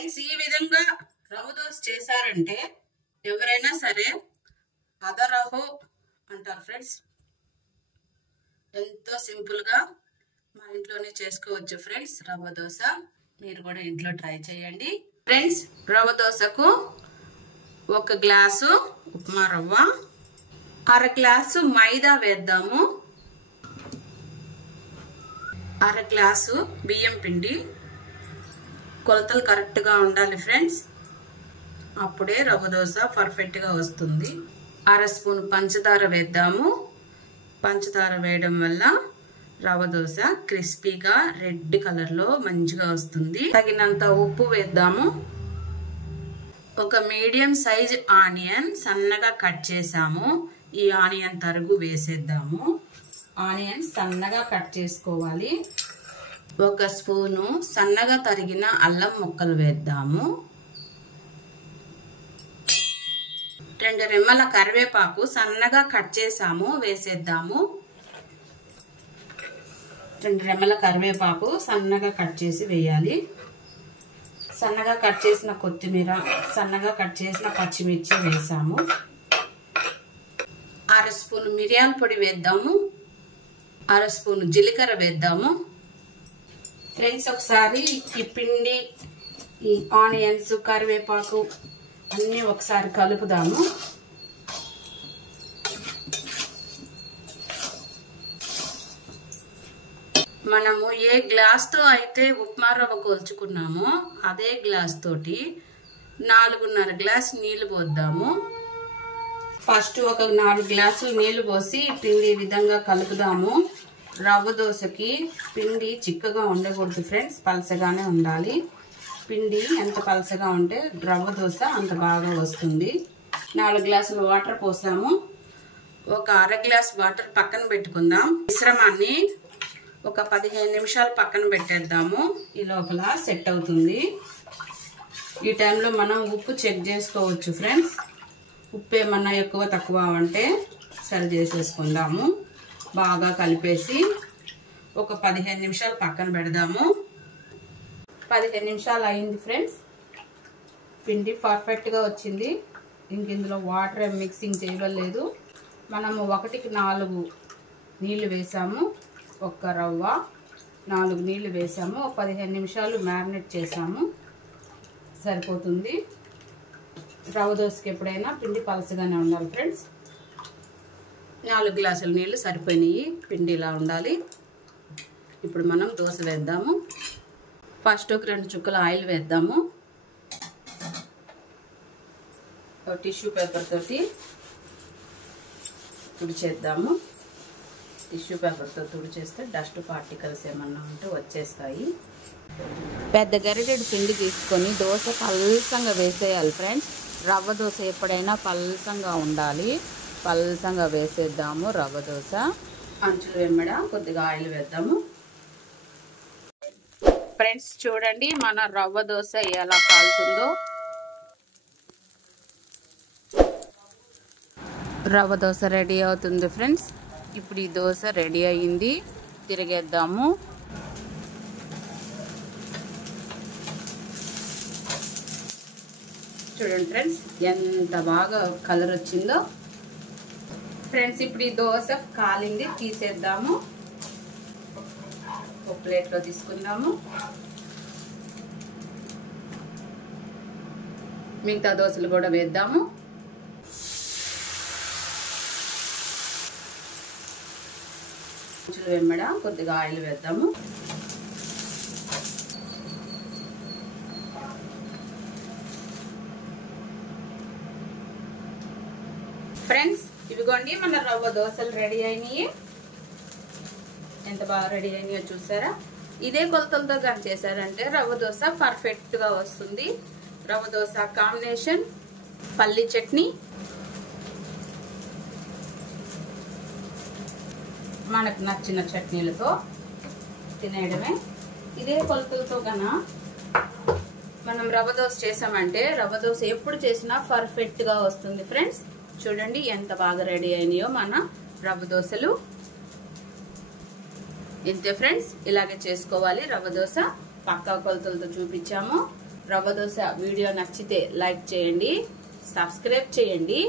Friends ఈ విధంగా రవ్వ దోశ చేశారంటే ఎవరైనా సరే అదరహో అంటారు ఫ్రెండ్స్. ఎంతో సింపుల్ గా మన ఇంట్లోనే చేసుకోవచ్చు ఫ్రెండ్స్ రవ్వ దోశ. మీరు కూడా ఇంట్లో ట్రై చేయండి ఫ్రెండ్స్. రవ్వ దోశకు 1 గ్లాసు ఉప్మా రవ్వ, 1/2 గ్లాసు మైదా వేద్దాము, 1/2 గ్లాసు బియ్యం పిండి. కొలతలు కరెక్ట్ గా ఉండాలి ఫ్రెండ్స్, అప్పుడే రవ్వ దోశ పర్ఫెక్ట్ గా వస్తుంది. 1/2 స్పూన్ పంచదార వేద్దాము. పంచదార వేయడం వల్ల రవ్వ దోశ క్రిస్పీగా రెడ్ కలర్ లో మంచిగా వస్తుంది. తగినంత ఉప్పు వేద్దాము. ఒక మీడియం సైజ్ ఆనియన్ సన్నగా కట్ చేసాము. ఈ ఆనియన్ తరుగు వేసేద్దాము. ఆనియన్ సన్నగా కట్ చేసుకోవాలి. 1 స్పూను సన్నగా తరిగిన అల్లం ముక్కలు వేద్దాము. 2 రెమ్మల కరివేపాకు సన్నగా కట్ చేసాము, వేసేద్దాము. 2 రెమ్మల కరివేపాకు సన్నగా కట్ చేసి వేయాలి. సన్నగా కట్ చేసిన కొత్తిమీర, సన్నగా కట్ చేసిన పచ్చిమిర్చి వేసాము. 1/2 స్పూన్ మిరియాల పొడి వేద్దాము. 1/2 స్పూన్ జీలకర్ర వేద్దాము. ఫ్రెండ్స్ ఒకసారి ఈ పిండి, ఈ ఆనియన్స్, కరివేపాకు అన్నీ ఒకసారి కలుపుదాము. మనము ఏ గ్లాస్ తో అయితే ఉప్మా రవ్వ కొలుచుకున్నామో అదే గ్లాస్ తోటి 4.5 గ్లాస్ నీళ్లు పోద్దాము. ఫస్ట్ ఒక 4 గ్లాసులు నీళ్లు పోసి పిండి ఈ విధంగా కలుపుదాము. రవ్వ దోశకి పిండి చిక్కగా ఉండకూడదు ఫ్రెండ్స్, పలసగానే ఉండాలి. పిండి ఎంత పలసగా ఉంటే రవ్వ దోశ అంత బాగా వస్తుంది. 4 గ్లాసులు వాటర్ పోసాము. ఒక 1/2 గ్లాస్ వాటర్ పక్కన పెట్టుకుందాం. మిశ్రమాన్ని ఒక 15 నిమిషాలు పక్కన పెట్టేద్దాము. ఈ లోపల సెట్ అవుతుంది. ఈ టైంలో మనం ఉప్పు చెక్ చేసుకోవచ్చు ఫ్రెండ్స్. ఉప్పు ఏమన్నా ఎక్కువ తక్కువ అంటే సరి చేసేసుకుందాము. బాగా కలిపేసి ఒక 15 నిమిషాలు పక్కన పెడదాము. 15 నిమిషాలు అయింది ఫ్రెండ్స్. పిండి పర్ఫెక్ట్ గా వచ్చింది. ఇంక ఇందులో వాటర్ మిక్సింగ్ చేయలేదు. మనము 1కి 4 నీళ్లు వేసాము. 1 రవ్వ 4 నీళ్లు వేసాము. 15 నిమిషాలు మ్యారినేట్ చేసాము, సరిపోతుంది. రవ్వ దోశకి ఎప్పుడైనా పిండి పలసగానే ఉండాలి ఫ్రెండ్స్. 4 గ్లాసుల నీళ్లు సరిపోయినాయి. పిండి ఇలా ఉండాలి. ఇప్పుడు మనం దోశ వేద్దాము. ఫస్ట్ ఒక 2 చుక్కల ఆయిల్ వేద్దాము. టిష్యూ పేపర్ తోటి తుడిచేద్దాము. టిష్యూ పేపర్ తో తుడిచేస్తే డస్ట్ పార్టికల్స్ ఏమన్నా ఉంటే వచ్చేస్తాయి. పెద్ద గరిటెడు పిండి తీసుకొని దోశ పల్సంగా వేసేయాలి ఫ్రెండ్స్. రవ్వ దోశ ఎప్పుడైనా పల్సంగా ఉండాలి. పల్సంగా వేసేద్దాము రవ్వ దోశ. అంచులు వెంబడ కొద్దిగా ఆయిల్ వేద్దాము. ఫ్రెండ్స్ చూడండి మన రవ్వ దోశ ఎలా కాలుతుందో. రవ్వ దోశ రెడీ అవుతుంది ఫ్రెండ్స్. ఇప్పుడు ఈ దోశ రెడీ అయ్యింది. తిరిగేద్దాము. చూడండి ఫ్రెండ్స్ ఎంత బాగా కలర్ వచ్చిందో. ఫ్రెండ్స్ ఇప్పుడు ఈ దోశ కాలింది, తీసేద్దాము. ఒక ప్లేట్లో తీసుకుందాము. మిగతా దోశలు కూడా వేద్దాము. వెంబడ కొద్దిగా ఆయిల్ వేద్దాము. ఫ్రెండ్స్ ఇవిగోండి మన రవ్వ దోశలు రెడీ అయినాయి. ఎంత బాగా రెడీ అయినాయో చూసారా. ఇదే కొలతలతో కానీ చేశారంటే రవ్వ దోశ పర్ఫెక్ట్ గా వస్తుంది. రవ్వ దోశ కాంబినేషన్ పల్లి చట్నీ, మనకు నచ్చిన చట్నీలతో తినేయడమే. ఇదే కొలతలతో కన్నా మనం రవ్వ దోశ చేసామంటే రవ్వ దోశ ఎప్పుడు చేసినా పర్ఫెక్ట్ గా వస్తుంది ఫ్రెండ్స్. చూడండి ఎంత బాగా రెడీ అయినాయో మన రవ్వ దోశలు. ఇంతే ఫ్రెండ్స్, ఇలాగే చేసుకోవాలి రవ్వ దోశ. పక్కా కొలతలతో చూపించాము. రవ్వ దోశ వీడియో నచ్చితే లైక్ చేయండి, సబ్స్క్రైబ్ చేయండి.